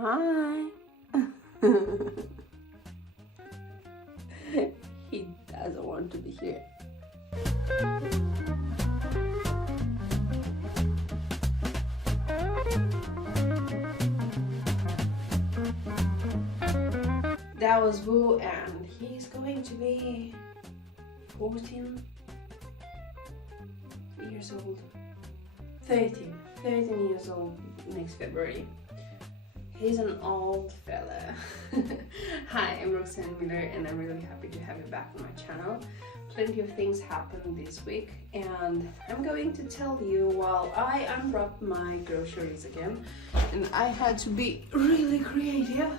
Hi. He doesn't want to be here. That was Boo, and he's going to be 14 years old. 13 years old next February. He's an old fella. Hi, I'm Roxanne Miller, and I'm really happy to have you back on my channel. Plenty of things happened this week, and I'm going to tell you while I unwrap my groceries again. And I had to be really creative,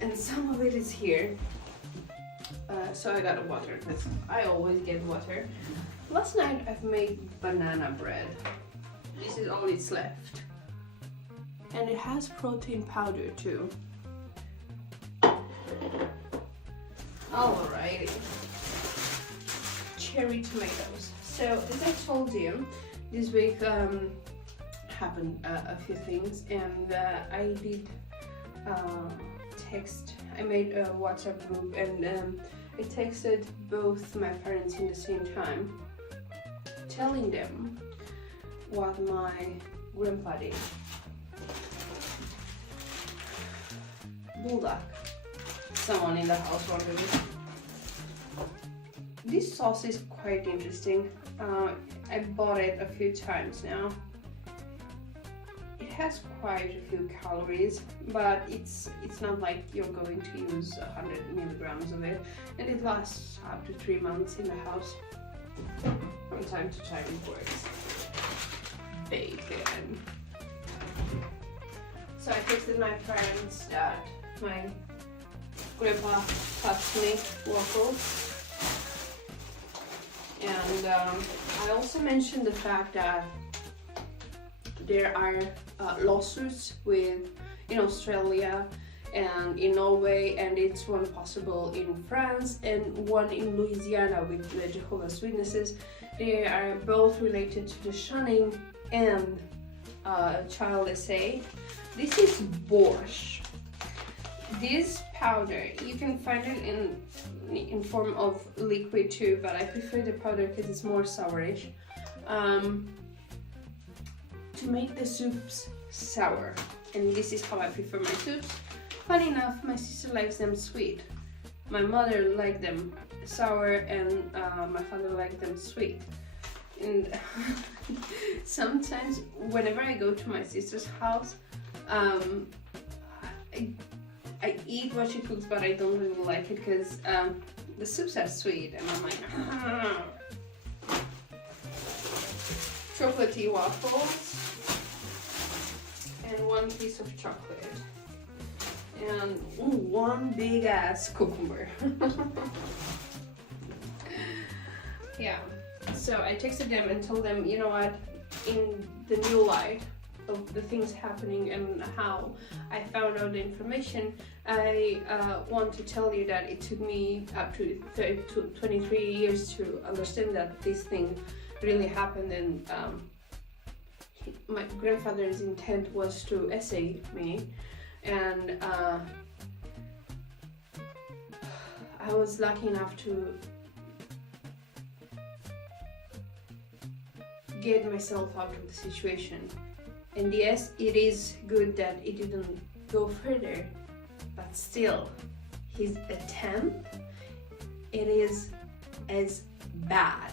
and some of it is here. So I got water, because I always get water. Last night I've made banana bread. This is all it's left. And it has protein powder too. Alrighty. Cherry tomatoes. So as I told you, this week happened a few things, and I did I made a WhatsApp group, and I texted both my parents in the same time, telling them what my grandpa did. Bulldog. Someone in the house wanted it. This sauce is quite interesting. I bought it a few times now. It has quite a few calories, but it's not like you're going to use 100 milligrams of it, and it lasts up to 3 months in the house. From time to time it works. Bacon. So I texted my parents that my grandpa touched me waffles, and I also mentioned the fact that there are lawsuits in Australia and in Norway, and it's one possible in France and one in Louisiana with the Jehovah's Witnesses. They are both related to the shunning and child essay. This is borscht. This powder, you can find it in form of liquid too, but I prefer the powder because it's more sourish. To make the soups sour, and this is how I prefer my soups. Funny enough, my sister likes them sweet. My mother liked them sour, and my father liked them sweet. And sometimes whenever I go to my sister's house, I eat what she cooks, but I don't really like it because the soups are sweet, and I'm like, chocolatey waffles, and one piece of chocolate, and one big ass cucumber. Yeah, so I texted them and told them, you know what, in the new light of the things happening and how I found out the information, I want to tell you that it took me up to 23 years to understand that this thing really happened, and my grandfather's intent was to essay me, and I was lucky enough to get myself out of the situation. And yes, it is good that it didn't go further, but still, his attempt, it is as bad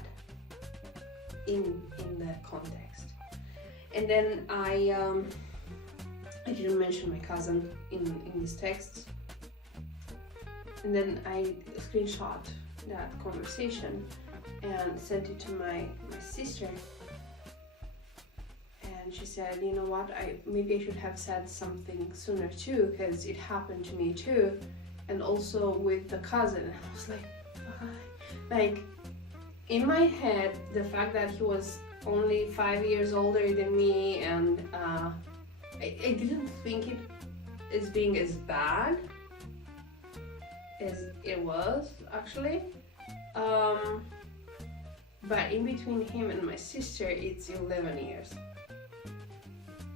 in the context. And then I didn't mention my cousin in this text, and then I screenshot that conversation and sent it to my sister. And she said, you know what, maybe I should have said something sooner too, because it happened to me too, and also with the cousin. And I was like, why? Like, in my head, the fact that he was only 5 years older than me, and I didn't think it as being as bad as it was actually. But in between him and my sister, it's 11 years.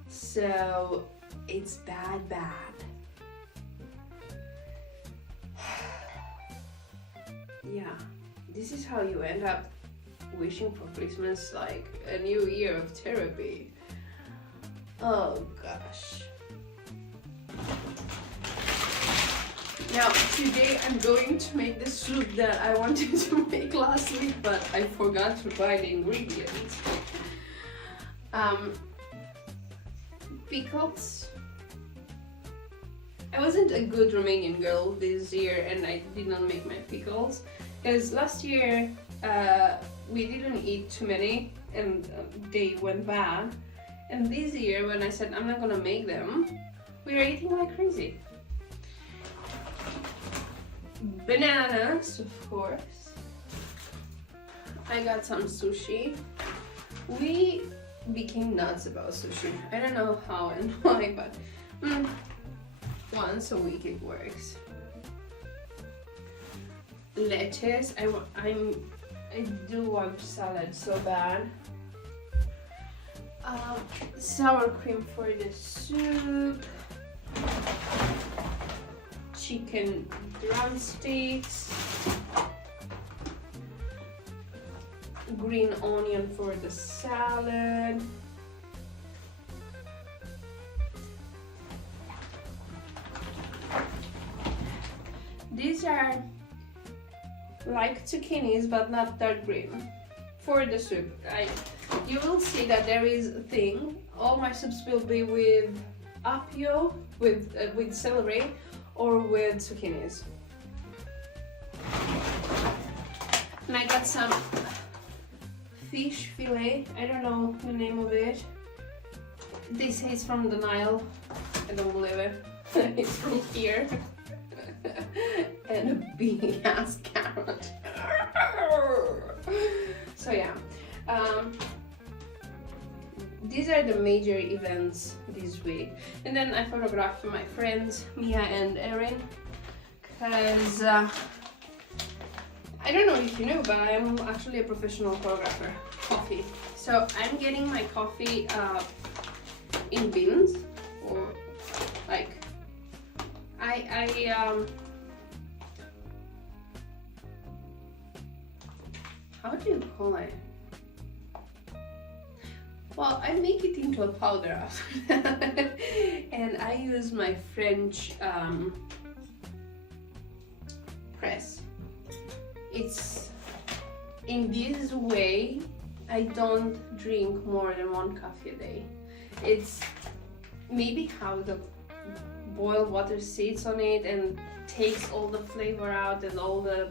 So it's bad. Yeah, this is how you end up wishing for Christmas like a new year of therapy. Oh gosh. Now today I'm going to make the soup that I wanted to make last week, but I forgot to buy the ingredients. Pickles. I wasn't a good Romanian girl this year and I did not make my pickles because last year we didn't eat too many and they went bad, and this year when I said I'm not gonna make them, we were eating like crazy. Bananas, of course. I got some sushi. We became nuts about sushi. I don't know how and why, but once a week it works. Lettuce. I do want salad so bad. Sour cream for the soup. Chicken drumsticks. Green onion for the salad. These are like zucchinis but not dark green for the soup. You will see that there is a thing. All my soups will be with apio, with celery, or with zucchinis. And I got some fish fillet. I don't know the name of it. They say it's from the Nile. I don't believe it. It's from here. And a big ass carrot. So yeah, these are the major events this week. And then I photographed my friends Mia and Erin, because I don't know if you know, but I'm actually a professional photographer. Coffee. So I'm getting my coffee in bins, or like how do you call it? Well, I make it into a powder after that. And I use my French press. It's in this way I don't drink more than 1 coffee a day. It's maybe how the boiled water sits on it and takes all the flavor out and all the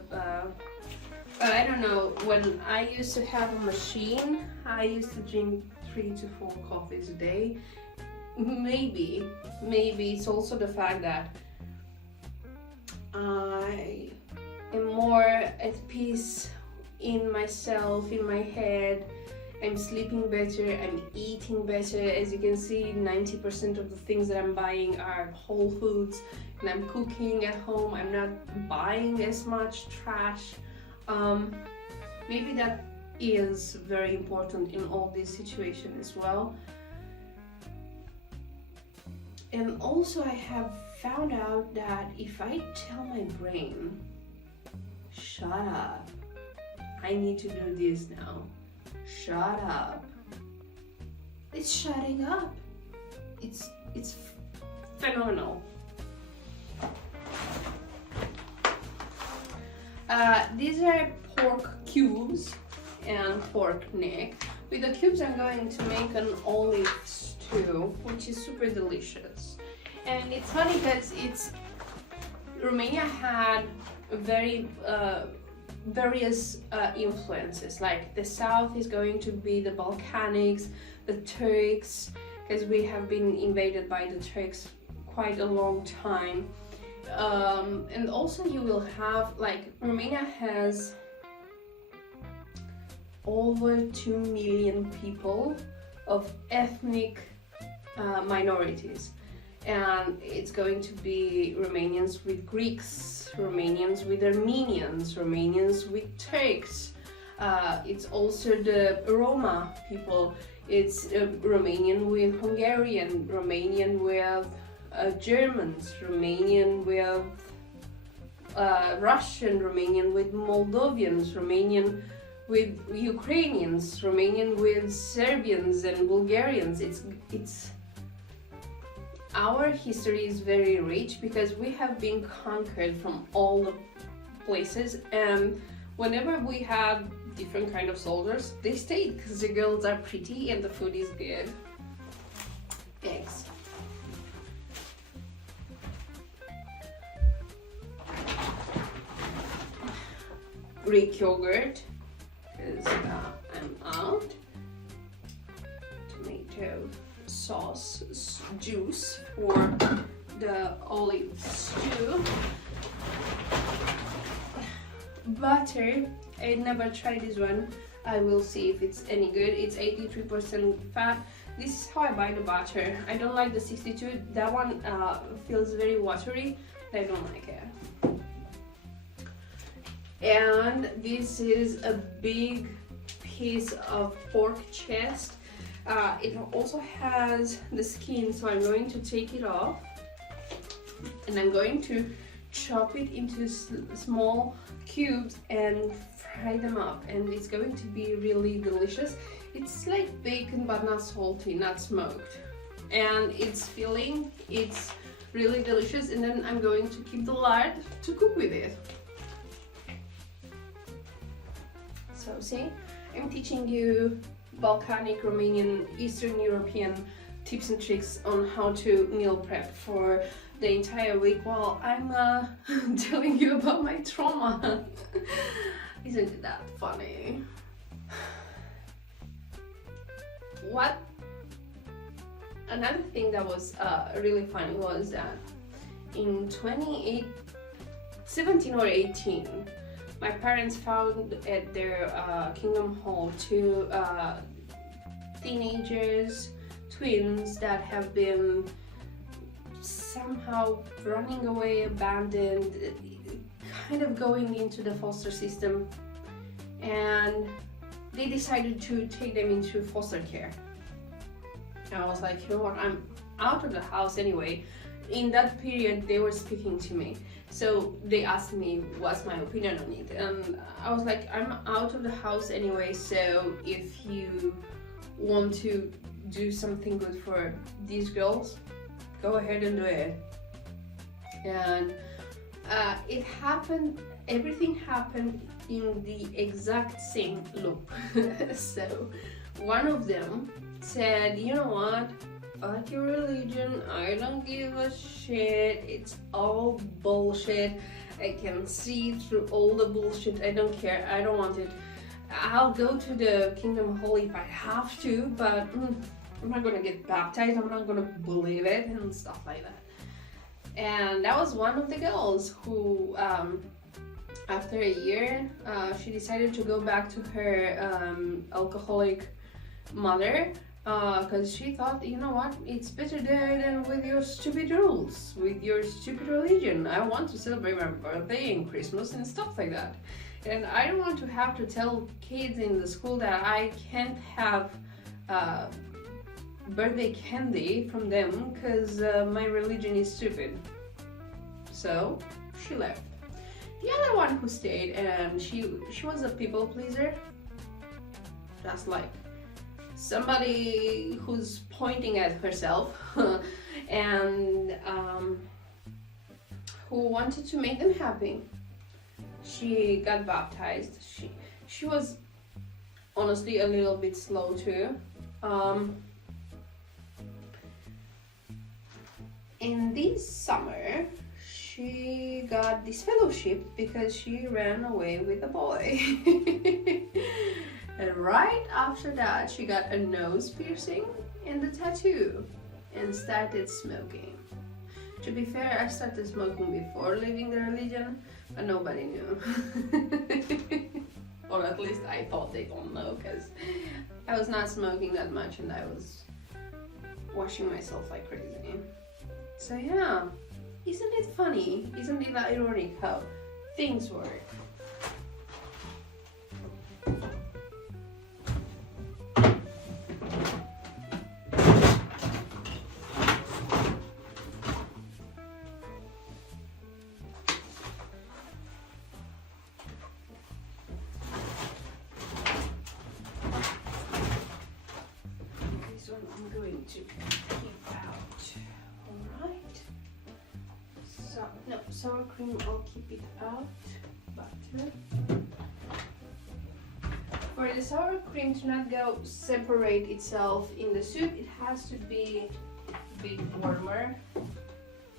but I don't know, when I used to have a machine, I used to drink 3 to 4 coffees a day. Maybe it's also the fact that I am more at peace in myself, in my head. I'm sleeping better, I'm eating better. As you can see, 90% of the things that I'm buying are whole foods, and I'm cooking at home. I'm not buying as much trash. Maybe that is very important in all this situation as well. And also I have found out that if I tell my brain, shut up, I need to do this now, shut up, it's shutting up. It's phenomenal. These are pork cubes and pork neck. With the cubes I'm going to make an olive stew, which is super delicious. And it's funny because Romania had very various influences. Like the south is going to be the Balkanics, the Turks, because we have been invaded by the Turks quite a long time. And also you will have, like, Romania has over 2 million people of ethnic minorities, and it's going to be Romanians with Greeks, Romanians with Armenians, Romanians with Turks. It's also the Roma people. It's Romanian with Hungarian, Romanian with Germans, Romanian with Russian Romanian with Moldovians, Romanian with Ukrainians, Romanian with Serbians and Bulgarians. It's our history is very rich because we have been conquered from all the places, and whenever we had different kind of soldiers, they stayed because the girls are pretty and the food is good. Eggs. Greek yogurt, because I'm out. Tomato sauce juice for the olive stew. Butter, I never tried this one. I will see if it's any good. It's 83% fat. This is how I buy the butter. I don't like the 62. That one feels very watery. I don't like it. And this is a big piece of pork chest. It also has the skin, so I'm going to take it off and I'm going to chop it into small cubes and fry them up, and it's going to be really delicious. It's like bacon but not salty, not smoked, and it's filling. It's really delicious, and then I'm going to keep the lard to cook with it. So see, I'm teaching you Balkanic, Romanian, Eastern European tips and tricks on how to meal prep for the entire week while I'm telling you about my trauma. Isn't it that funny? What? Another thing that was really funny was that in 2017 or 18, my parents found at their Kingdom Hall two teenagers, twins that have been somehow running away, abandoned, kind of going into the foster system, and they decided to take them into foster care. And I was like, you know what, I'm out of the house anyway. In that period they were speaking to me, so they asked me what's my opinion on it, and I was like, I'm out of the house anyway, so if you want to do something good for these girls, go ahead and do it. And it happened, everything happened in the exact same loop. So one of them said, you know what, fuck your religion, I don't give a shit, it's all bullshit, I can see through all the bullshit, I don't care, I don't want it, I'll go to the Kingdom Hall if I have to, but I'm not gonna get baptized, I'm not gonna believe it, and stuff like that. And that was one of the girls who, after a year, she decided to go back to her alcoholic mother, because she thought, you know what, it's better there than with your stupid rules, with your stupid religion. I want to celebrate my birthday and Christmas and stuff like that. And I don't want to have to tell kids in the school that I can't have birthday candy from them because my religion is stupid. So she left. The other one who stayed, and she was a people pleaser, just like somebody who's pointing at herself and who wanted to make them happy. She got baptized. She was honestly a little bit slow too. In this summer, she got this fellowship because she ran away with a boy. And right after that, she got a nose piercing and a tattoo and started smoking. To be fair, I started smoking before leaving the religion, but nobody knew. Or at least I thought they don't know, because I was not smoking that much and I was washing myself like crazy. So yeah, isn't it funny? Isn't it ironic how things work? no, sour cream, I'll keep it out. Butter. For the sour cream to not go separate itself in the soup, it has to be a bit warmer,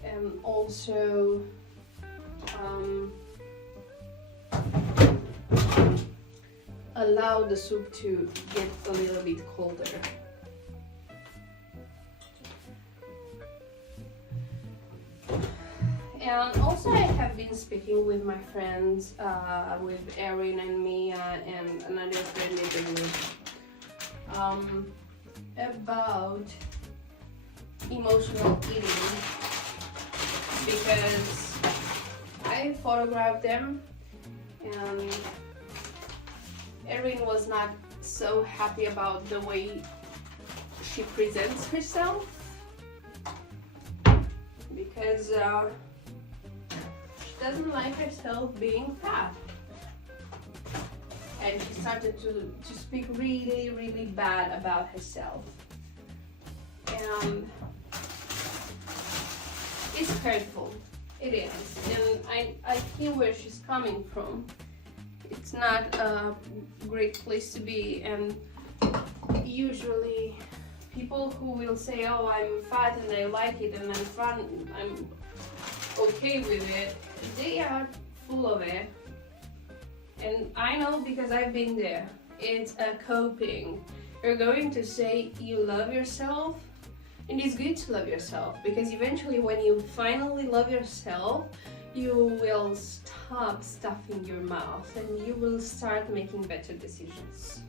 and also allow the soup to get a little bit colder. And also I have been speaking with my friends, with Erin and Mia and another friend about emotional eating, because I photographed them and Erin was not so happy about the way she presents herself, because she doesn't like herself being fat, and she started to speak really bad about herself, and it's hurtful. It is, and I hear where she's coming from. It's not a great place to be, and usually people who will say, oh, I'm fat and I like it and I'm fun, I'm okay with it, they are full of it. And I know because I've been there. It's a coping. You're going to say you love yourself, and it's good to love yourself, because eventually when you finally love yourself, you will stop stuffing your mouth and you will start making better decisions.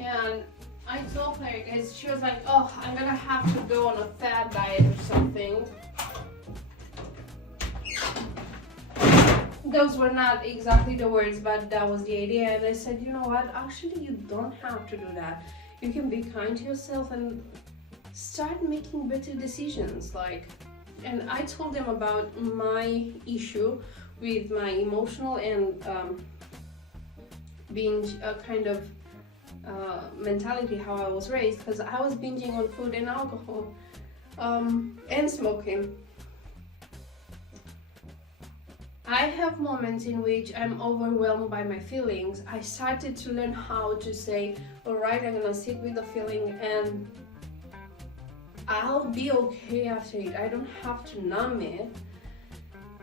And I told her, because she was like, oh, I'm gonna have to go on a fat diet or something. Those were not exactly the words, but that was the idea. And I said, you know what, actually you don't have to do that. You can be kind to yourself and start making better decisions. And I told them about my issue with my emotional and binge kind of mentality, how I was raised, because I was binging on food and alcohol and smoking. I have moments in which I'm overwhelmed by my feelings. I started to learn how to say, all right, I'm gonna sit with the feeling and I'll be okay after it. I don't have to numb it.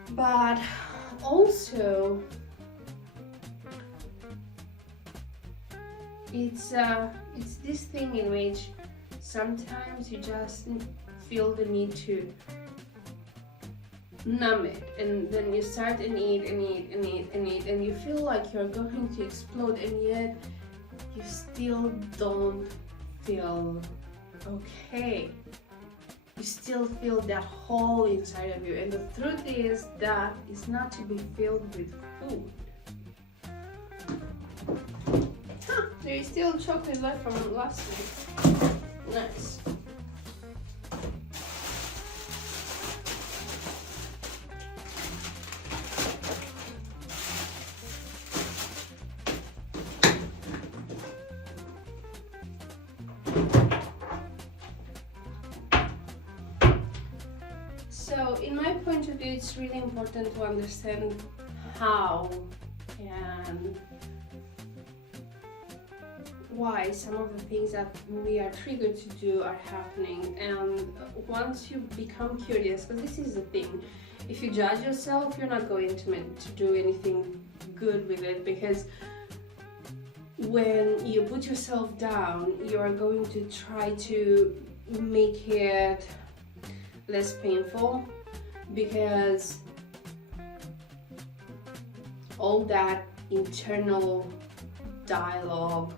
But also, it's this thing in which sometimes you just feel the need to numb it, and then you start and eat and eat and eat and eat, and you feel like you're going to explode, and yet you still don't feel okay. You still feel that hole inside of you, and the truth is that it's not to be filled with food. There is still chocolate left from last week. Nice. So, in my point of view, it's really important to understand how and why some of the things that we are triggered to do are happening. And once you become curious, because this is the thing, if you judge yourself, you're not going to do anything good with it, because when you put yourself down, you are going to try to make it less painful, because all that internal dialogue,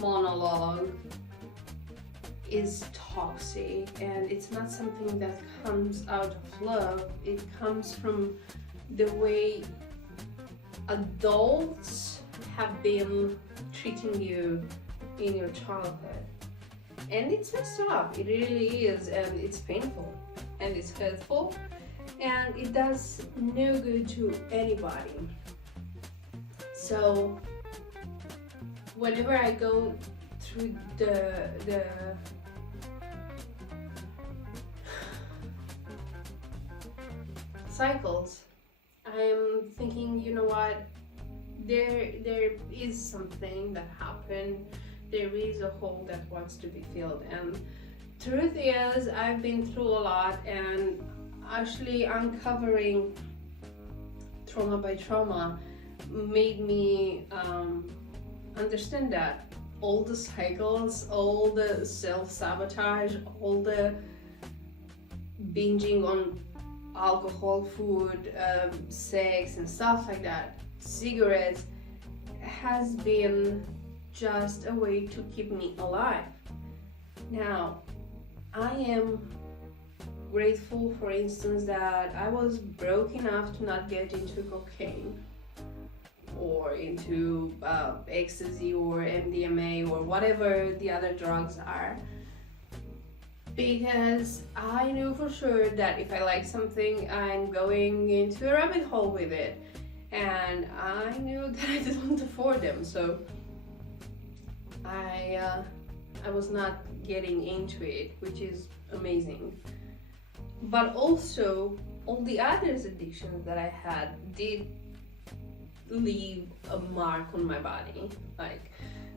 monologue is toxic, and it's not something that comes out of love. It comes from the way adults have been treating you in your childhood. And it's messed up, it really is, and it's painful, and it's hurtful, and it does no good to anybody. So whenever I go through the cycles, I'm thinking, you know what, there is something that happened, there is a hole that wants to be filled. And truth is, I've been through a lot, and actually uncovering trauma by trauma made me understand that all the cycles, all the self-sabotage, all the binging on alcohol, food, sex and stuff like that, cigarettes, has been just a way to keep me alive. Now, I am grateful, for instance, that I was broke enough to not get into cocaine or into ecstasy or MDMA or whatever the other drugs are, because I knew for sure that if I like something, I'm going into a rabbit hole with it, and I knew that I didn't afford them, so I was not getting into it, which is amazing. But also, all the other addictions that I had did leave a mark on my body. Like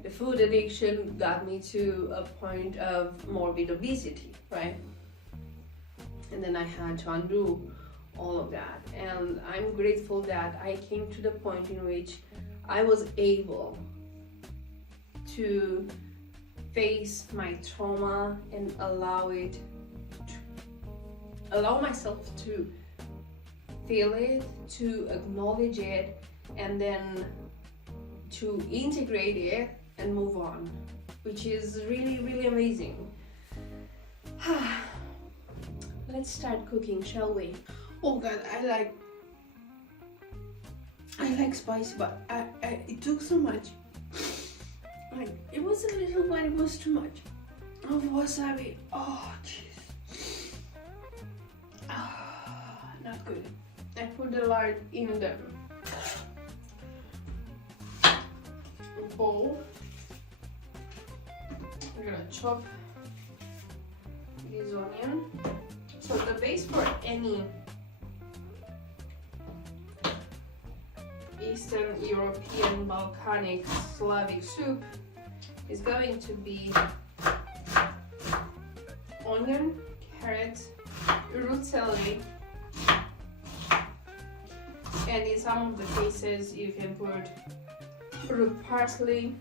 the food addiction got me to a point of morbid obesity, right? And then I had to undo all of that. And I'm grateful that I came to the point in which I was able to face my trauma and allow myself to feel it, to acknowledge it, and then to integrate it and move on, which is really, really amazing. Let's start cooking, shall we? Oh god, I like spicy, but it took so much. Like, it was a little, but it was too much of wasabi. Oh jeez. Not good. I put the lard in the bowl. We're gonna chop this onion. So the base for any Eastern European, Balkanic, Slavic soup is going to be onion, carrot, root celery, and in some of the cases you can put root parsley,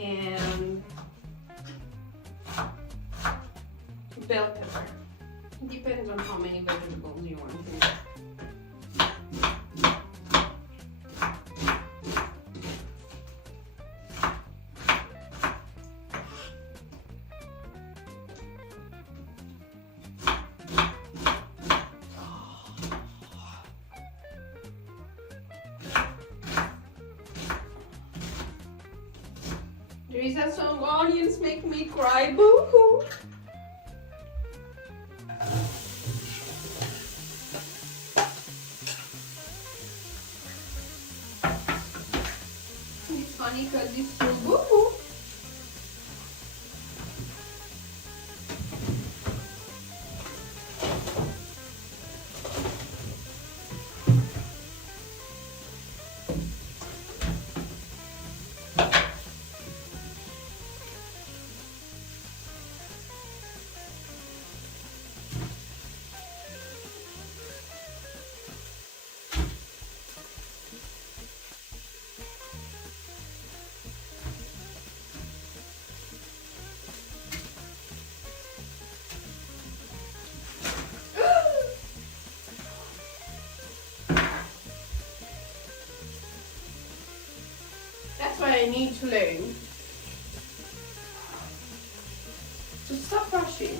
and bell pepper. Depends on how many vegetables you want to use. There is that song, "Onions Make Me Cry," boo-hoo. It's funny because it's so boo-hoo. That's what I need to learn. To stop rushing.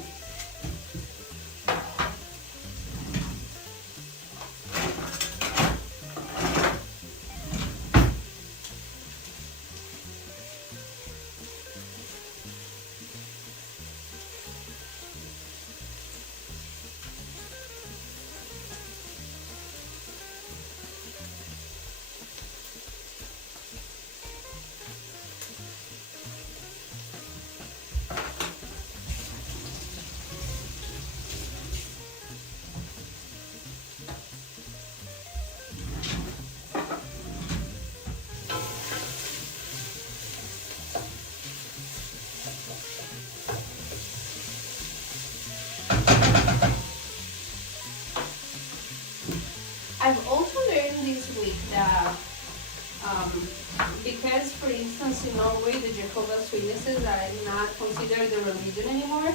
because, for instance, in Norway, the Jehovah's Witnesses are not considered a religion anymore.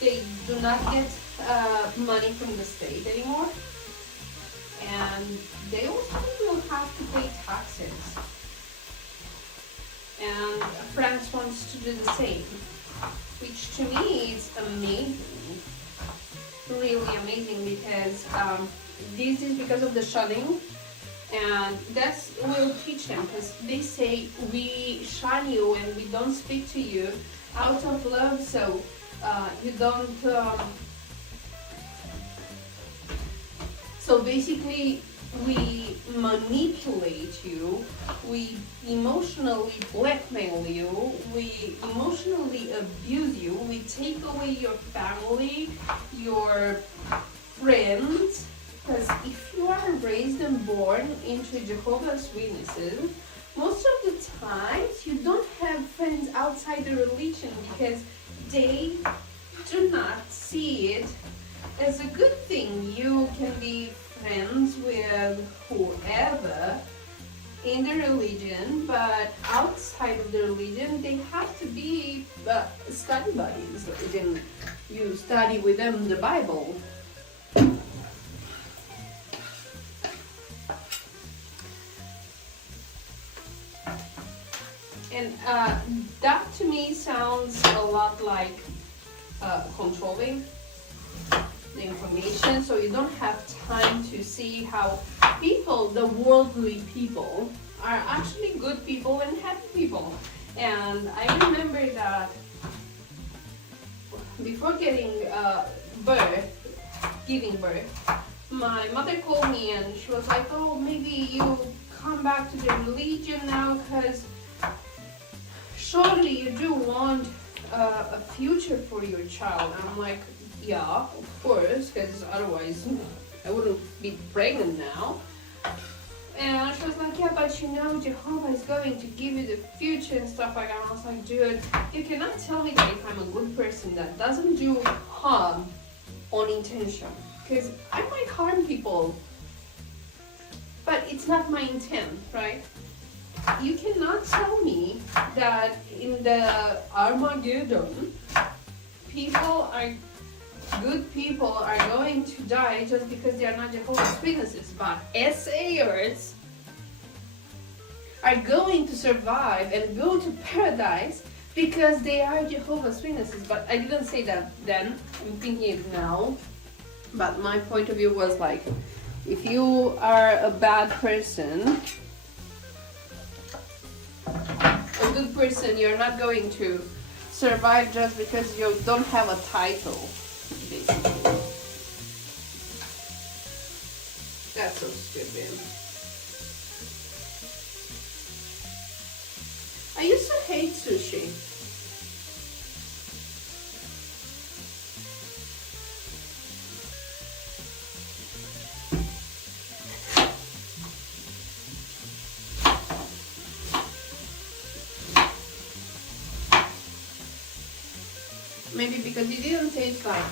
They do not get money from the state anymore, and they also will have to pay taxes. And France wants to do the same, which to me is amazing, really amazing, because this is because of the shunning, and that will teach them, because they say we shun you and we don't speak to you out of love, so you don't. So basically, we manipulate you, we emotionally blackmail you, we emotionally abuse you, we take away your family, your friends, because if you are raised and born into Jehovah's Witnesses, most of the times you don't have friends outside the religion, because they do not see it as a good thing. You can be friends with whoever in the religion, but outside of the religion they have to be study buddies. Then you study with them the Bible. And that to me sounds a lot like controlling the information, so you don't have time to see how people, the worldly people, are actually good people and happy people. And I remember that before giving birth, my mother called me and she was like, oh, maybe you come back to the religion now, because surely you do want a future for your child. And I'm like, yeah, of course, because otherwise I wouldn't be pregnant now. And she was like, yeah, but you know, Jehovah is going to give you the future and stuff like that. And I was like, dude, you cannot tell me that if I'm a good person that doesn't do harm on intention, because I might harm people, but it's not my intent, right? You cannot tell me that in the Armageddon, good people are going to die just because they are not Jehovah's Witnesses, but SAers are going to survive and go to paradise because they are Jehovah's Witnesses. But I didn't say that then, I'm thinking it now. But my point of view was like, if you are a bad person, a good person, you're not going to survive just because you don't have a title. Basically. That's so stupid. I used to hate sushi. Maybe because it didn't taste like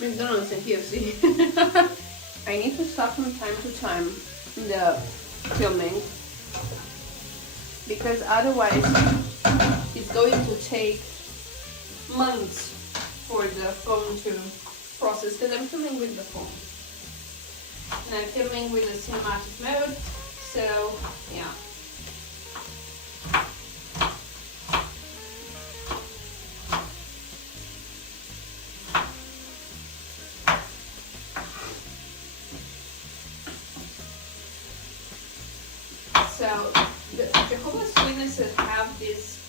McDonald's and KFC. I need to stop from time to time the filming, because otherwise it's going to take months for the phone to process, because I'm filming with the phone and I'm filming with the cinematic mode, so yeah. So the Jehovah's Witnesses have this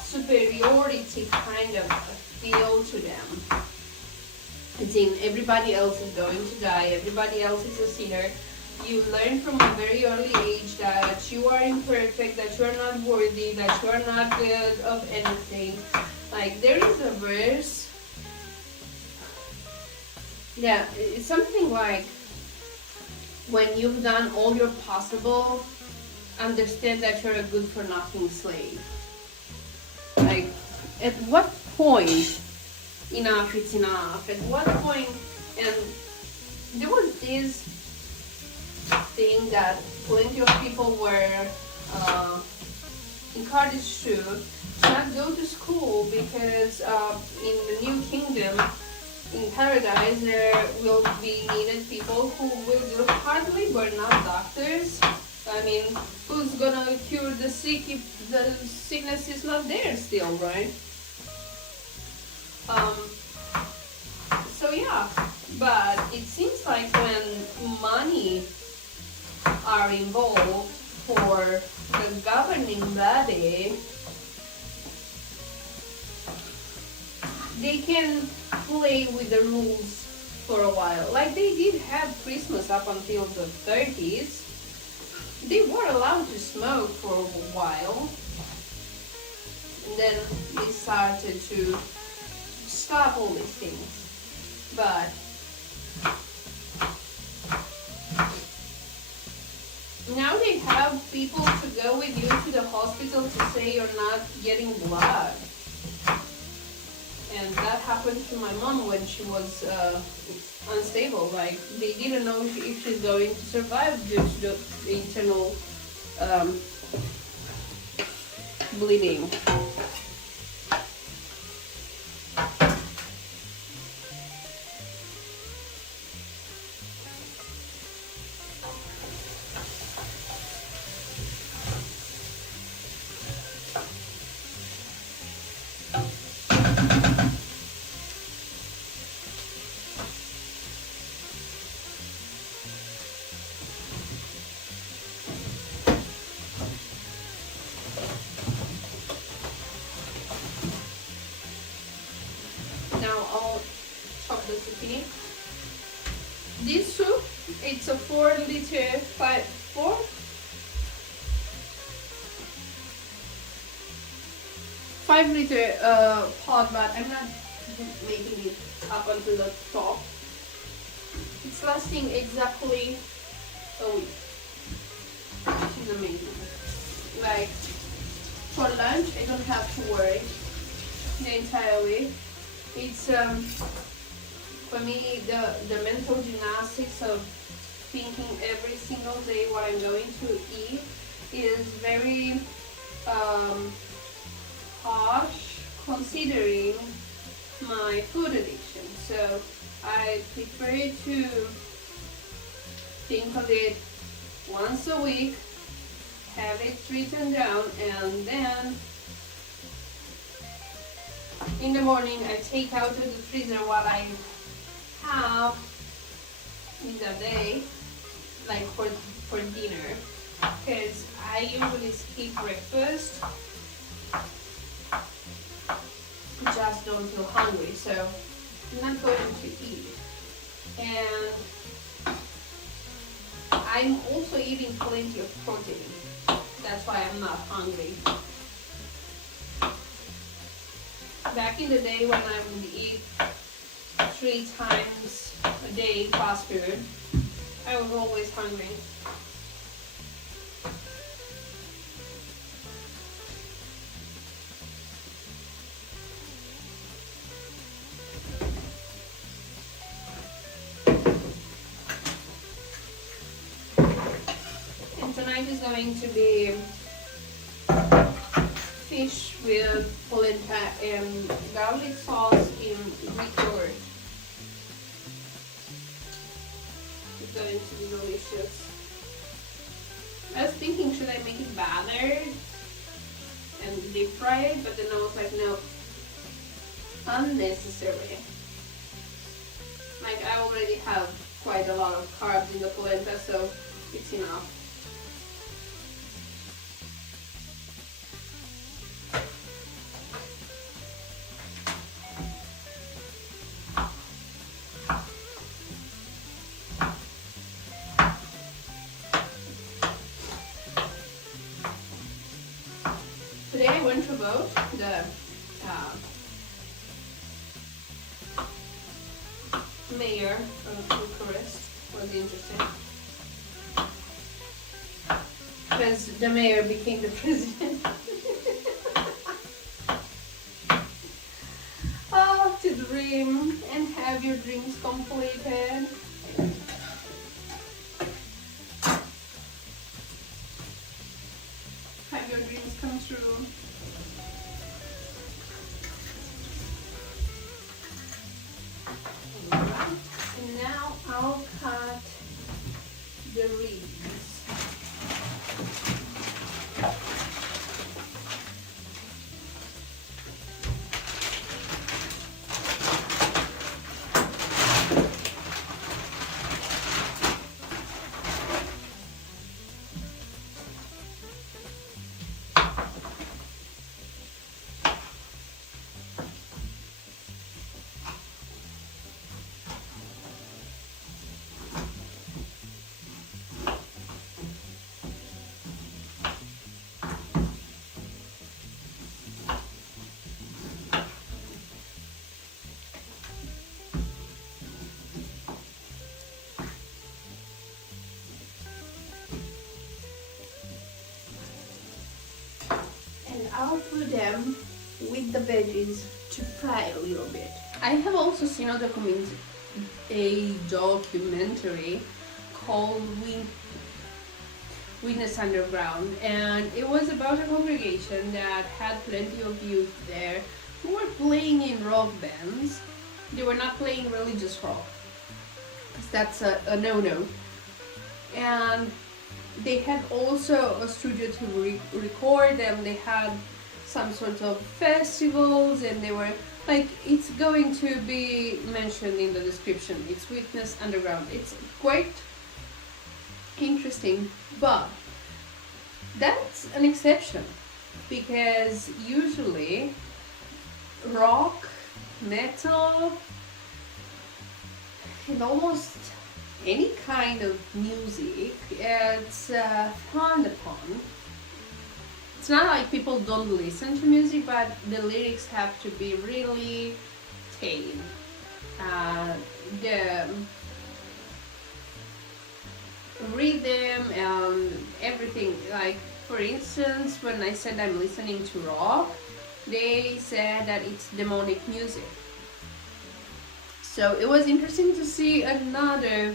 superiority kind of feel to them. It's in everybody else is going to die, everybody else is a sinner. You learn from a very early age that you are imperfect, that you are not worthy, that you are not good of anything. Like, there is a verse, yeah, it's something like, when you've done all your possible, understand that you're a good for nothing slave. Like, at what point enough is enough? At what point? And there was this thing that plenty of people were encouraged to not go to school, because in the new kingdom, in paradise, there will be needed people who will do hard labor, not doctors. I mean, who's gonna cure the sick if the sickness is not there still, right? So yeah, but it seems like when money are involved for the governing body, they can play with the rules for a while. Like they did have Christmas up until the 30s. They were allowed to smoke for a while, and then they started to stop all these things. But now they have people to go with you to the hospital to say you're not getting blood. And that happened to my mom when she was unstable. Like, they didn't know if she's going to survive due to the internal bleeding. Now I'll chop the zucchini. This soup, it's a 4-liter, 5-liter pot, but I'm not making it up until the top. It's lasting exactly a week, which is amazing. Like, for lunch, I don't have to worry the entire week. It's for me the mental gymnastics of thinking every single day what I'm going to eat is very harsh considering my food addiction. So I prefer to think of it once a week, have it written down, and then in the morning I take out of the freezer what I have in the day, like for dinner, because I usually skip breakfast, just don't feel hungry, so I'm not going to eat. And I'm also eating plenty of protein, that's why I'm not hungry. Back in the day when I would eat 3 times a day fast food, I was always hungry. And tonight is going to be fish with polenta and garlic sauce in Greek yogurt. It's going to be delicious. I was thinking, should I make it battered and deep fry it? But then I was like, no, unnecessary. Like, I already have quite a lot of carbs in the polenta, so it's enough. Today I went to vote. The mayor of Bucharest was interesting, because the mayor became the president. Oh, to dream and have your dreams completed. have your dreams come true. Alright, and now I'll cut the reeds. I'll put them with the veggies to fry a little bit. I have also seen a documentary called Witness Underground, and it was about a congregation that had plenty of youth there who were playing in rock bands. They were not playing religious rock, because that's a no-no. And they had also a studio to record them. They had some sort of festivals, and they were like, it's going to be mentioned in the description. It's Witness Underground. It's quite interesting, but that's an exception, because usually rock, metal, and almost any kind of music, it's frowned upon. It's not like people don't listen to music, but the lyrics have to be really tame. The rhythm and everything, like for instance, when I said I'm listening to rock, they said that it's demonic music. So it was interesting to see another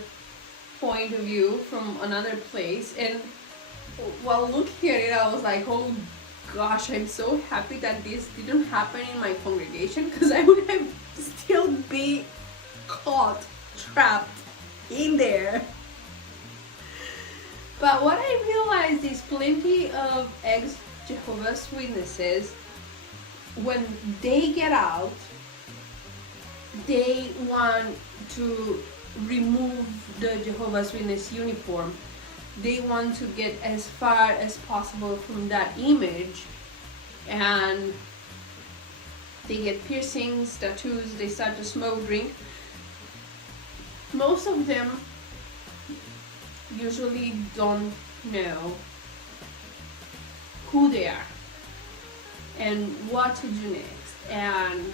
point of view from another place, and while looking at it, I was like, oh gosh, I'm so happy that this didn't happen in my congregation, because I would have still be caught, trapped in there. But what I realized is plenty of ex-Jehovah's Witnesses, when they get out, they want to remove the Jehovah's Witness uniform. They want to get as far as possible from that image, and they get piercings, tattoos, they start to smoke, drink. Most of them usually don't know who they are and what to do next, and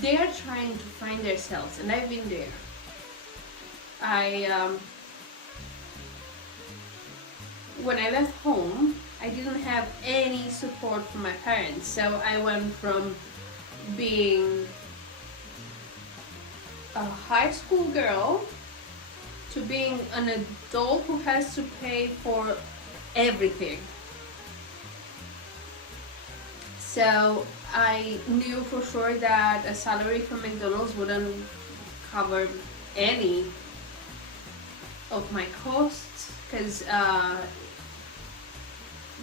they are trying to find themselves, and I've been there. When I left home, I didn't have any support from my parents, so I went from being a high school girl to being an adult who has to pay for everything. So I knew for sure that a salary from McDonald's wouldn't cover any of my costs, because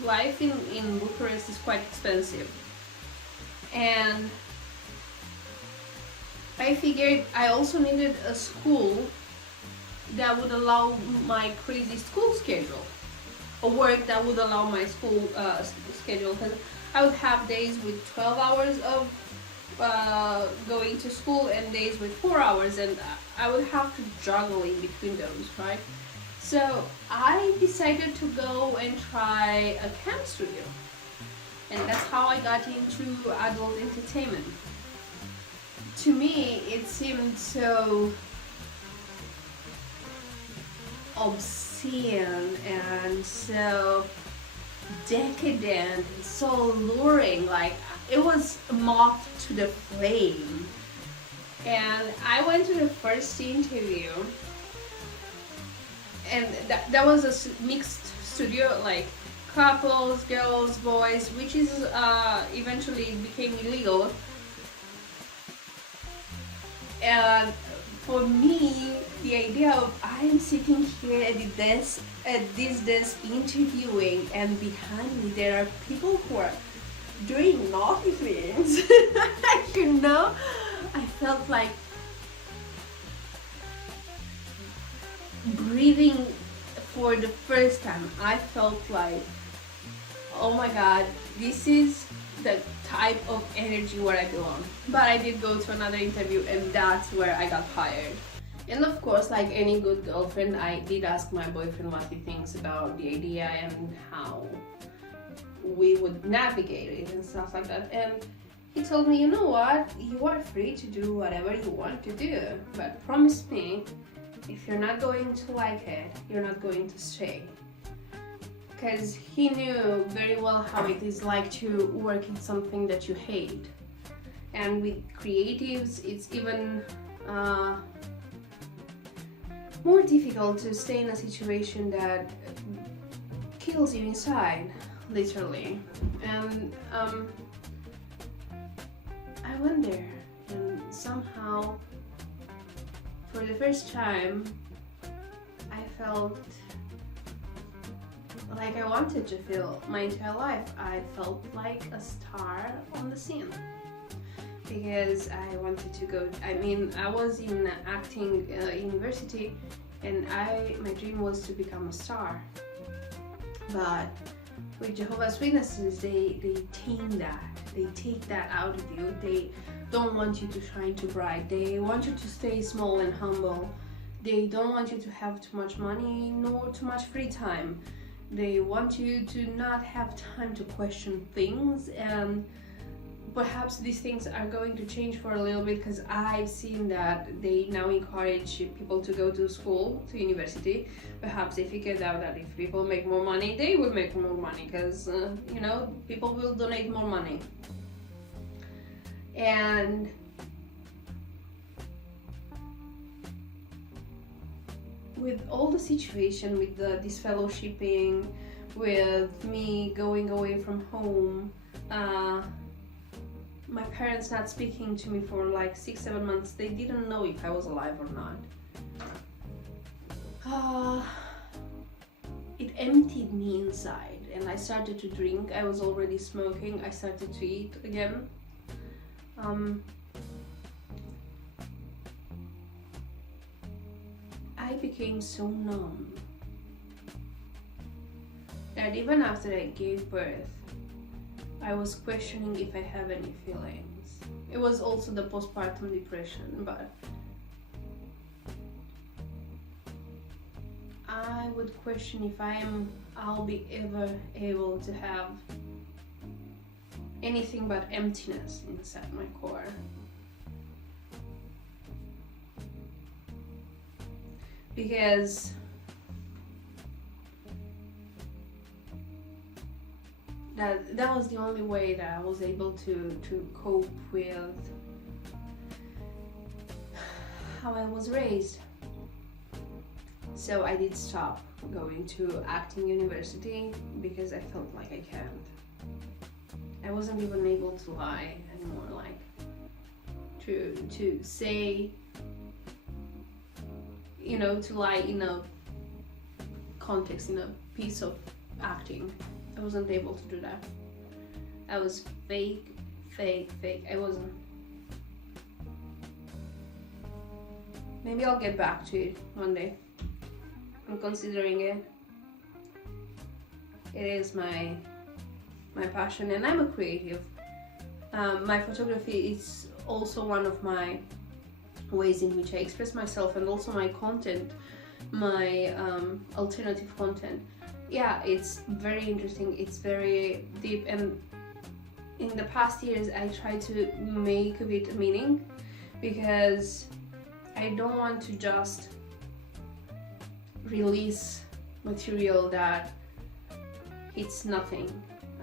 life in Bucharest is quite expensive, and I figured I also needed a school that would allow my crazy school schedule, a work that would allow my school schedule, because I would have days with 12 hours of going to school and days with 4 hours, and I would have to juggle in between those, right? So I decided to go and try a camp studio, and that's how I got into adult entertainment. To me, it seemed so obscene and so decadent and so alluring, like it was moth to the flame. And I went to the first interview, and that was a mixed studio, like couples, girls, boys, which is eventually became illegal. And for me, the idea of I am sitting here at this desk interviewing, and behind me there are people who are doing naughty things. You know, I felt like breathing for the first time. I felt like, oh my god, this is the type of energy where I belong. But I did go to another interview, and that's where I got hired. And of course, like any good girlfriend, I did ask my boyfriend what he thinks about the idea and how we would navigate it and stuff like that. And he told me, you know what, you are free to do whatever you want to do, but promise me, if you're not going to like it, you're not going to stay. Because he knew very well how it is like to work in something that you hate. And with creatives, it's even more difficult to stay in a situation that kills you inside, literally. And I went there, and somehow, for the first time, I felt like I wanted to feel my entire life. I felt like a star on the scene, because I wanted to go. I mean, I was in acting university, and my dream was to become a star. But with Jehovah's Witnesses, they tame that. They take that out of you. They don't want you to shine too bright. They want you to stay small and humble. They don't want you to have too much money nor too much free time. They want you to not have time to question things, and perhaps these things are going to change for a little bit, because I've seen that they now encourage people to go to school, to university. Perhaps they figured out that if people make more money, they will make more money, because you know, people will donate more money. And with all the situation, with this fellowshipping, with me going away from home, my parents not speaking to me for like 6-7 months, they didn't know if I was alive or not. It emptied me inside, and I started to drink. I was already smoking. I started to eat again. I became so numb that even after I gave birth, I was questioning if I have any feelings. It was also the postpartum depression, but I would question if I'll be ever able to have anything but emptiness inside my core. Because that was the only way that I was able to cope with how I was raised. So I did stop going to acting university because I felt like I can't. I wasn't even able to lie anymore, like to say, you know, to lie in a context, in a piece of acting. I wasn't able to do that. I was fake. I wasn't. Maybe I'll get back to it one day. I'm considering it. It is my passion, and I'm a creative. My photography is also one of my ways in which I express myself, and also my content, my alternative content. Yeah, it's very interesting, it's very deep, and in the past years I try to make of it a meaning, because I don't want to just release material that it's nothing.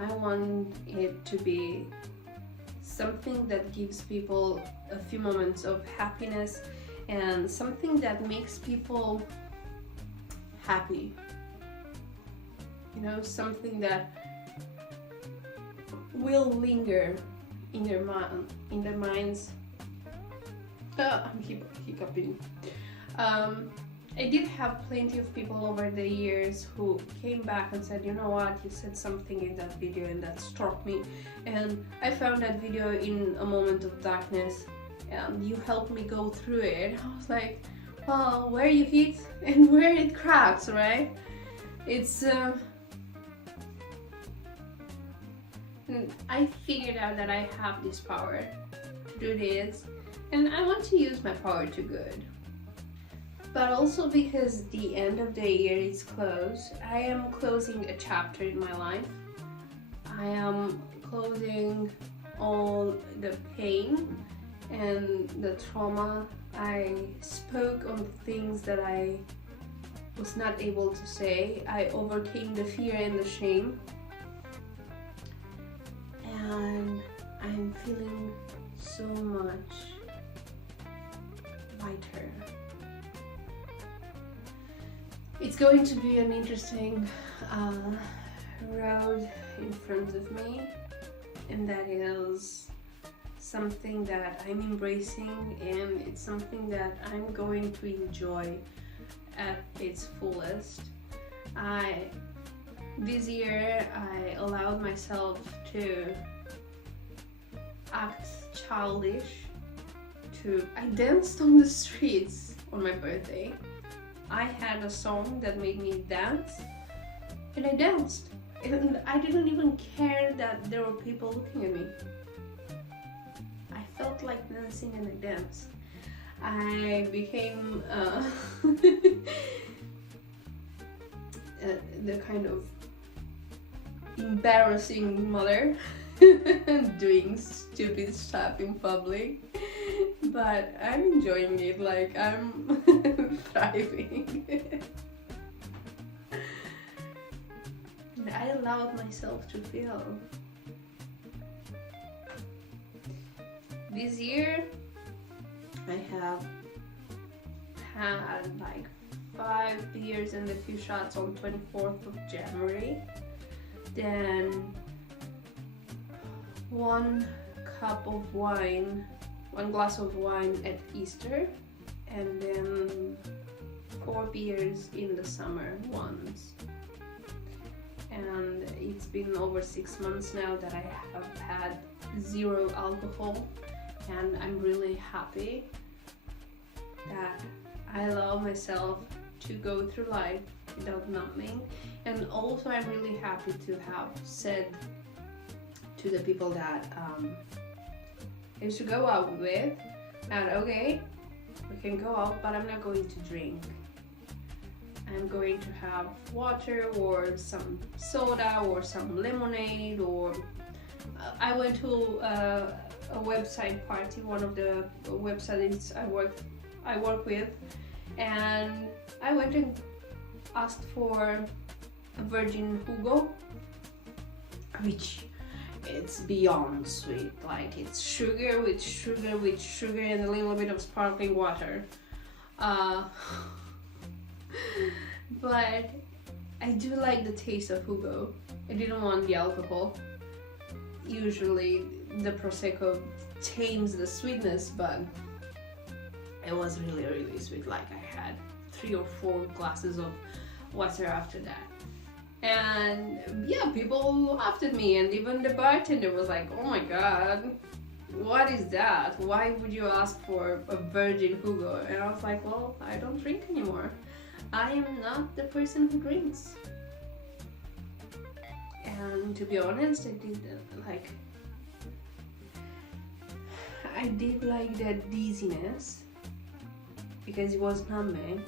I want it to be something that gives people a few moments of happiness, and something that makes people happy. you know, something that will linger in their minds. I'm hiccuping. I did have plenty of people over the years who came back and said, you know what, you said something in that video and that struck me, and I found that video in a moment of darkness and you helped me go through it. I was like, well, where you hit and where it cracks, right? It's I figured out that I have this power to do this, and I want to use my power to good. But also because the end of the year is close, I am closing a chapter in my life. I am closing all the pain and the trauma. I spoke on things that I was not able to say. I overcame the fear and the shame. And I'm feeling so much lighter. It's going to be an interesting road in front of me, and that is something that I'm embracing, and it's something that I'm going to enjoy at its fullest. This year I allowed myself to act childish. I danced on the streets on my birthday. I had a song that made me dance, and I danced, and I didn't even care that there were people looking at me. I felt like dancing, and I danced. I became the kind of embarrassing mother doing stupid stuff in public, but I'm enjoying it, like I'm thriving. And I allowed myself to feel. This year I have had like 5 beers and a few shots on 24th of January, then 1 glass of wine at Easter, and then 4 beers in the summer once. And it's been over 6 months now that I have had 0 alcohol, and I'm really happy that I allow myself to go through life without numbing. And also I'm really happy to have said to the people that I used to go out with, and okay, we can go out, but I'm not going to drink. I'm going to have water or some soda or some lemonade, or I went to a website party, one of the websites I work with, and I went and asked for a virgin jugo, which it's beyond sweet. Like, it's sugar with sugar with sugar and a little bit of sparkling water. But I do like the taste of jugo. I didn't want the alcohol. Usually the Prosecco tames the sweetness, but it was really, really sweet. Like, I had 3 or 4 glasses of water after that. And yeah, people laughed at me, and even the bartender was like, oh my god, what is that? Why would you ask for a virgin jugo? And I was like, well, I don't drink anymore. I am not the person who drinks. And to be honest, I did like that dizziness because it was numbing,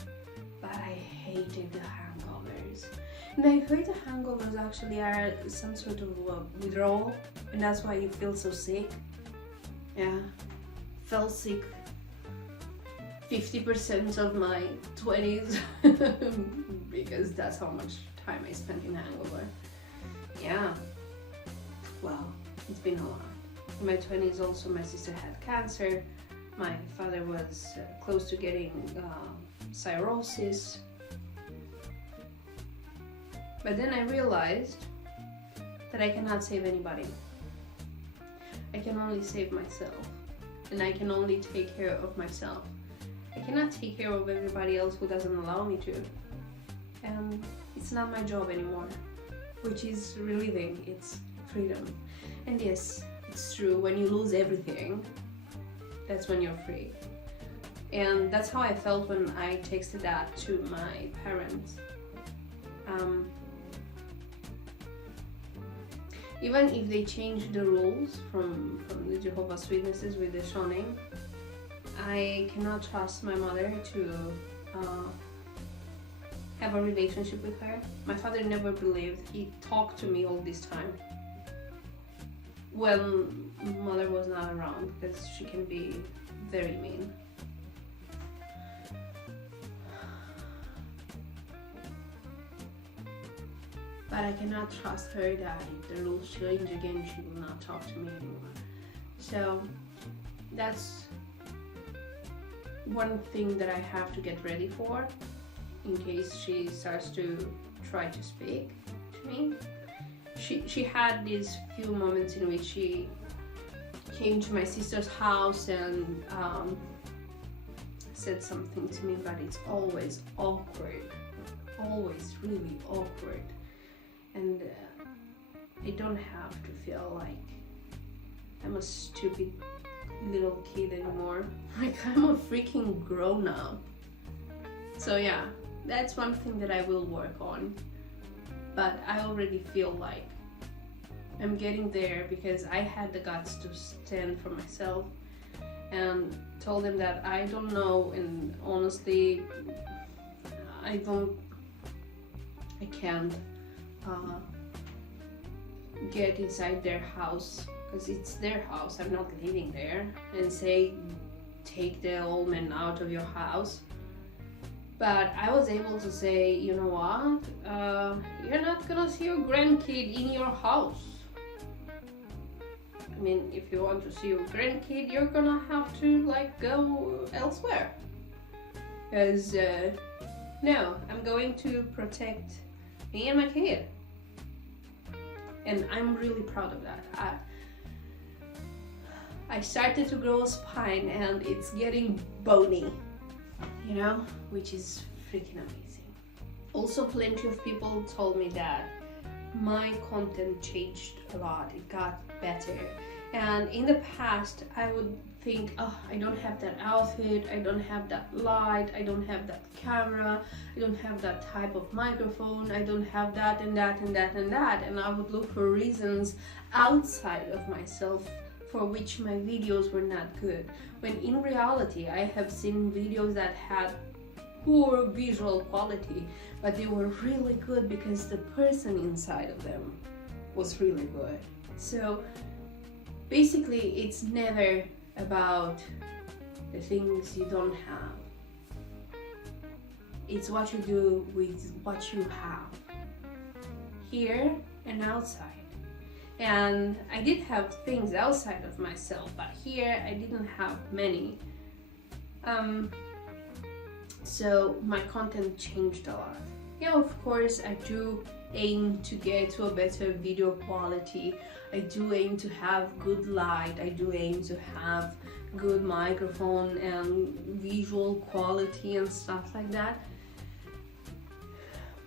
but I hated the hangovers. And I heard the hangovers actually are some sort of withdrawal, and that's why you feel so sick. Yeah, felt sick 50% of my 20s because that's how much time I spent in hangover. Yeah, well, it's been a lot. In my 20s also, my sister had cancer. My father was close to getting cirrhosis. But then I realized that I cannot save anybody. I can only save myself, and I can only take care of myself. I cannot take care of everybody else who doesn't allow me to. And it's not my job anymore, which is relieving. It's freedom. And yes, it's true, when you lose everything, that's when you're free. And that's how I felt when I texted that to my parents. Even if they change the rules from the Jehovah's Witnesses with the shoning, I cannot trust my mother to have a relationship with her. My father never believed. He talked to me all this time when mother was not around, because she can be very mean. But I cannot trust her that if the rules change again, she will not talk to me anymore. So that's one thing that I have to get ready for in case she starts to try to speak to me. She had these few moments in which she came to my sister's house and said something to me, but it's always awkward, always really awkward. And I don't have to feel like I'm a stupid little kid anymore. Like, I'm a freaking grown up. So yeah, that's one thing that I will work on. But I already feel like I'm getting there because I had the guts to stand for myself and told them that I don't know, and honestly I can't get inside their house, because it's their house, I'm not living there, and say take the old man out of your house. But I was able to say, you know what, you're not gonna see your grandkid in your house. I mean, if you want to see your grandkid, you're gonna have to like go elsewhere, because no, I'm going to protect me and my kid. And I'm really proud of that. I started to grow a spine and it's getting bony, you know, which is freaking amazing. Also, plenty of people told me that my content changed a lot, it got better. And in the past, I would think, oh, I don't have that outfit, I don't have that light, I don't have that camera, I don't have that type of microphone, I don't have that and that and that and that. And I would look for reasons outside of myself for which my videos were not good. When in reality, I have seen videos that had poor visual quality, but they were really good because the person inside of them was really good. So basically, it's never about the things you don't have. It's what you do with what you have, here and outside. And I did have things outside of myself, but here I didn't have many. So my content changed a lot. Yeah, of course, I do aim to get to a better video quality. I do aim to have good light. I do aim to have good microphone and visual quality and stuff like that.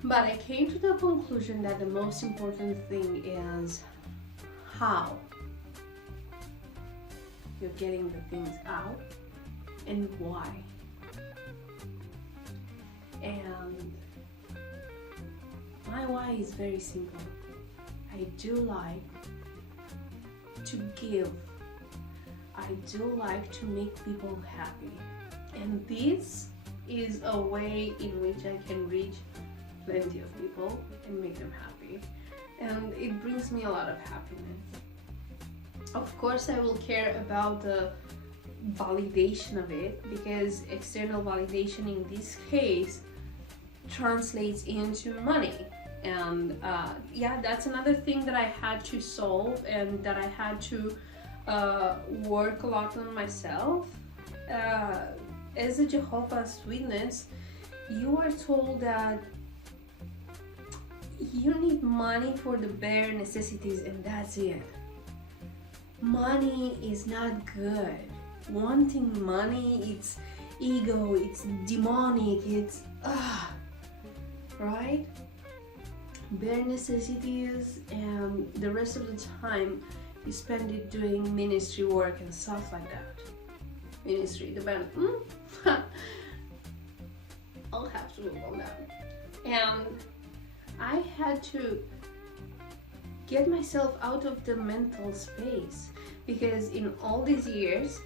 But I came to the conclusion that the most important thing is how you're getting the things out and why. And my why is very simple. I do like to give. I do like to make people happy. And this is a way in which I can reach plenty of people and make them happy. And it brings me a lot of happiness. Of course, I will care about the validation of it, because external validation in this case translates into money. And yeah, that's another thing that I had to solve and that I had to work a lot on myself. As a Jehovah's Witness, you are told that you need money for the bare necessities and that's it. Money is not good. Wanting money, it's ego, it's demonic, it's right? Bare necessities, and the rest of the time you spend it doing ministry work and stuff like that. Ministry, the band, I'll have to move on that. And I had to get myself out of the mental space, because in all these years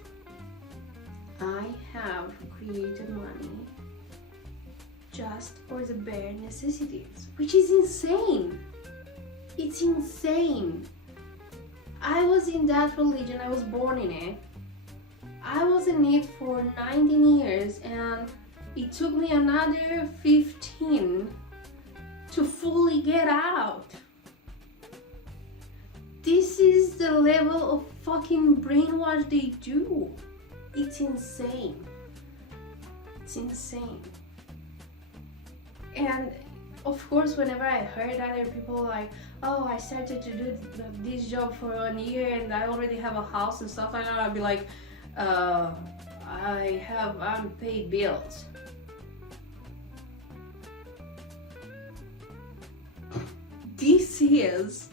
I have created money just for the bare necessities, which is insane. It's insane. I was in that religion, I was born in it. I was in it for 19 years and it took me another 15 to fully get out. This is the level of fucking brainwash they do. It's insane. It's insane. And of course, whenever I heard other people like, oh, I started to do this job for 1 year and I already have a house and stuff like that, I'd be like, I have unpaid bills. This is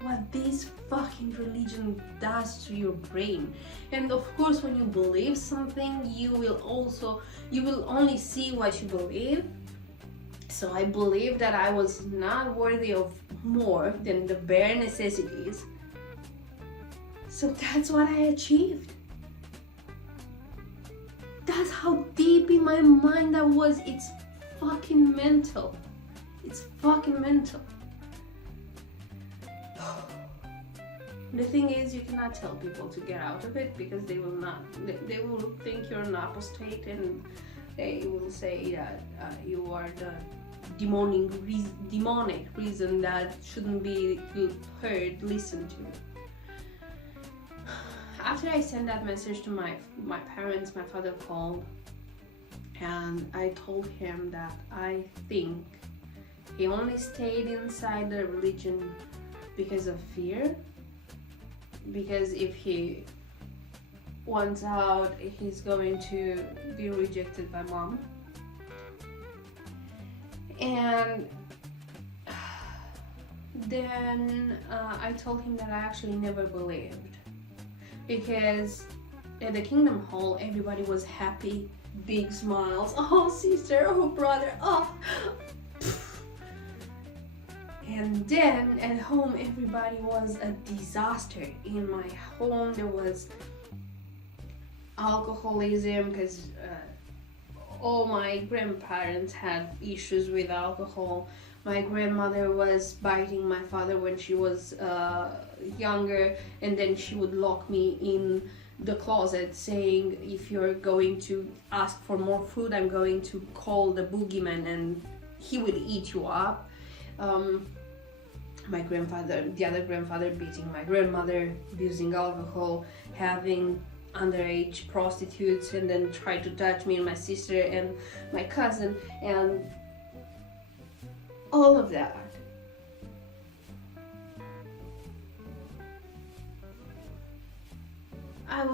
what this fucking religion does to your brain. And of course, when you believe something, you will only see what you believe. So I believe that I was not worthy of more than the bare necessities. So that's what I achieved. That's how deep in my mind that was. It's fucking mental. It's fucking mental. The thing is, you cannot tell people to get out of it, because they will not. They will think you're an apostate, and they will say that you are the demonic reason that shouldn't be heard, listened to. After I sent that message to my parents, my father called, and I told him that I think he only stayed inside the religion because of fear. Because if he wants out, he's going to be rejected by mom. And then I told him that I actually never believed. Because at the Kingdom Hall, everybody was happy, big smiles. Oh, sister, oh, brother, oh. And then at home, everybody was a disaster. In my home, there was alcoholism, because all my grandparents had issues with alcohol. My grandmother was biting my father when she was younger, and then she would lock me in the closet saying, if you're going to ask for more food, I'm going to call the boogeyman and he would eat you up. My grandfather, the other grandfather, beating my grandmother, abusing alcohol, having underage prostitutes, and then tried to touch me and my sister and my cousin, and all of that. I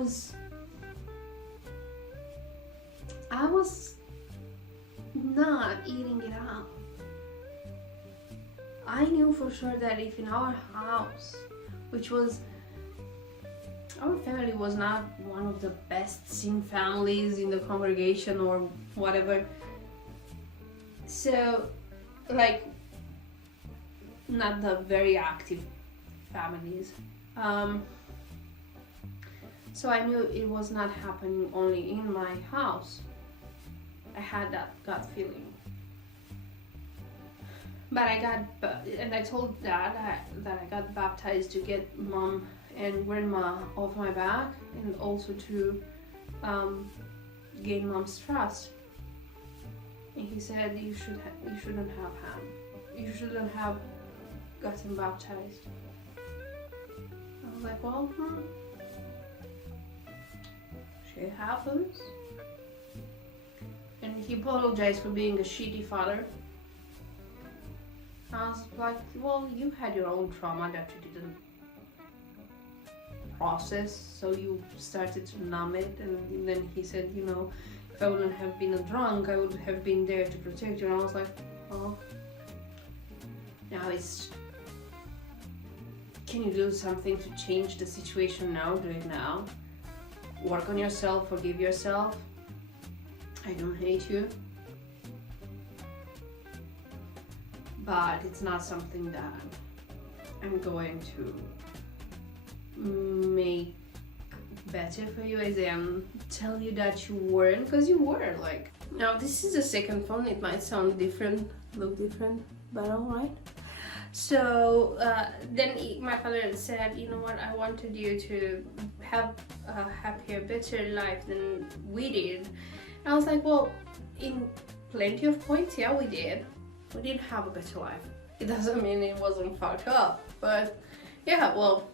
was not eating it out. I knew for sure that if in our house, which was, our family was not one of the best seen families in the congregation or whatever, so like not the very active families, so I knew it was not happening only in my house. I had that gut feeling. But I told Dad that I got baptized to get Mom and Grandma off my back, and also to gain Mom's trust. And he said, you shouldn't have gotten baptized. I was like, well, shit happens. And he apologized for being a shitty father. I was like, well, you had your own trauma that you didn't process, so you started to numb it. And then he said, you know, if I wouldn't have been a drunk, I would have been there to protect you. And I was like, oh, now it's, can you do something to change the situation now? Do it now. Work on yourself, forgive yourself. I don't hate you. But it's not something that I'm going to make better for you, as in tell you that you weren't, because you were. Like, now this is the second phone. It might sound different, look different, but alright. So then my father said, you know what, I wanted you to have a happier, better life than we did. And I was like, well, in plenty of points, yeah, we did. We did have a better life. It doesn't mean it wasn't fucked up, but yeah, well,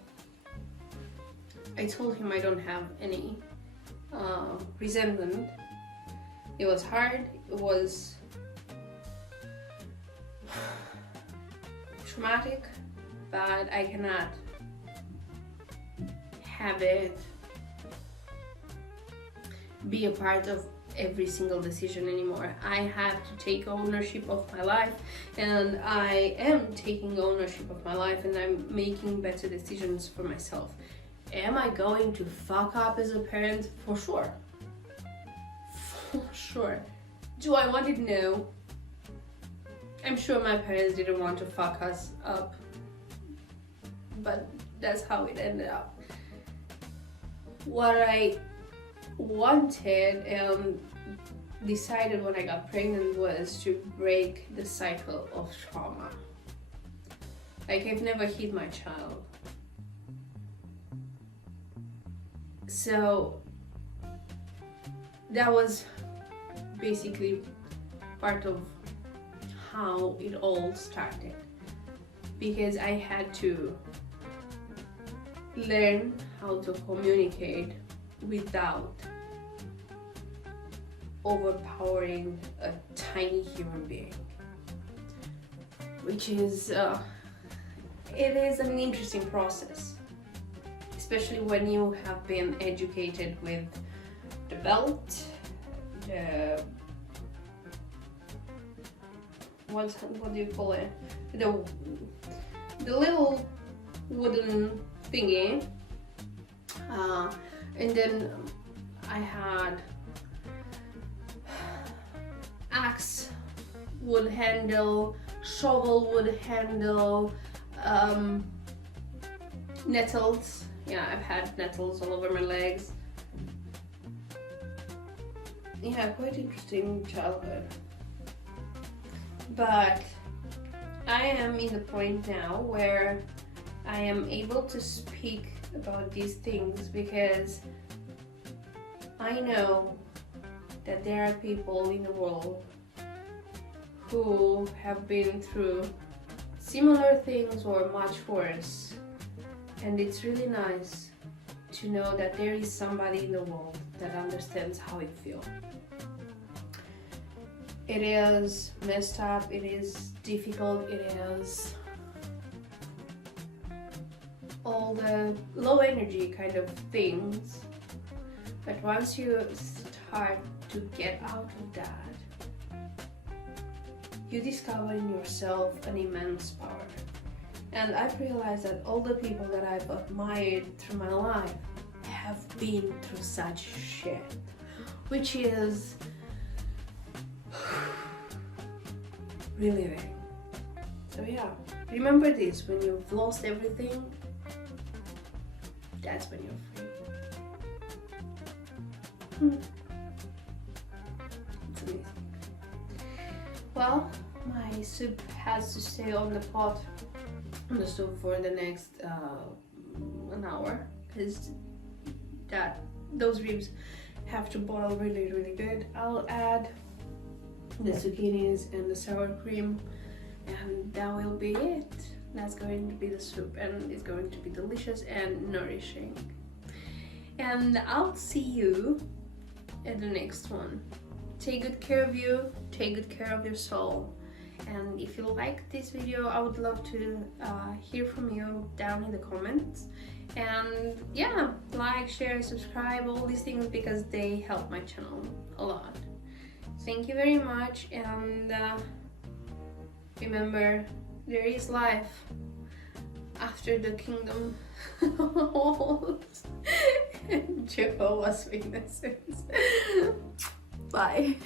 I told him I don't have any resentment. It was hard, it was traumatic, but I cannot have it be a part of every single decision anymore. I have to take ownership of my life, and I am taking ownership of my life, and I'm making better decisions for myself. Am I going to fuck up as a parent? For sure. For sure. Do I want it? No. I'm sure my parents didn't want to fuck us up, but that's how it ended up. What I wanted and decided when I got pregnant was to break the cycle of trauma. Like, I've never hit my child. So that was basically part of how it all started, because I had to learn how to communicate without overpowering a tiny human being, which is it is an interesting process, especially when you have been educated with the belt, the what do you call it, the little wooden thingy, and then I had axe would handle, shovel would handle, nettles. Yeah, I've had nettles all over my legs. Yeah, quite interesting childhood. But I am in the point now where I am able to speak about these things, because I know that there are people in the world who have been through similar things or much worse, and it's really nice to know that there is somebody in the world that understands how it feels. It is messed up, it is difficult, it is all the low energy kind of things, but once you start to get out of that, you discover in yourself an immense power. And I've realized that all the people that I've admired through my life have been through such shit, which is really rare. So yeah, remember this: when you've lost everything, that's when you're free. It's amazing. Well, my soup has to stay on the pot, on the stove, for the next an hour, because those ribs have to boil really, really good. I'll add the zucchinis and the sour cream, and that will be it. That's going to be the soup, and it's going to be delicious and nourishing. And I'll see you at the next one. take good care of you, take good care of your soul. And if you like this video, I would love to hear from you down in the comments. And yeah, like, share, subscribe, all these things, because they help my channel a lot. Thank you very much, and remember, there is life after the kingdom holds Jehovah's Witnesses. Bye.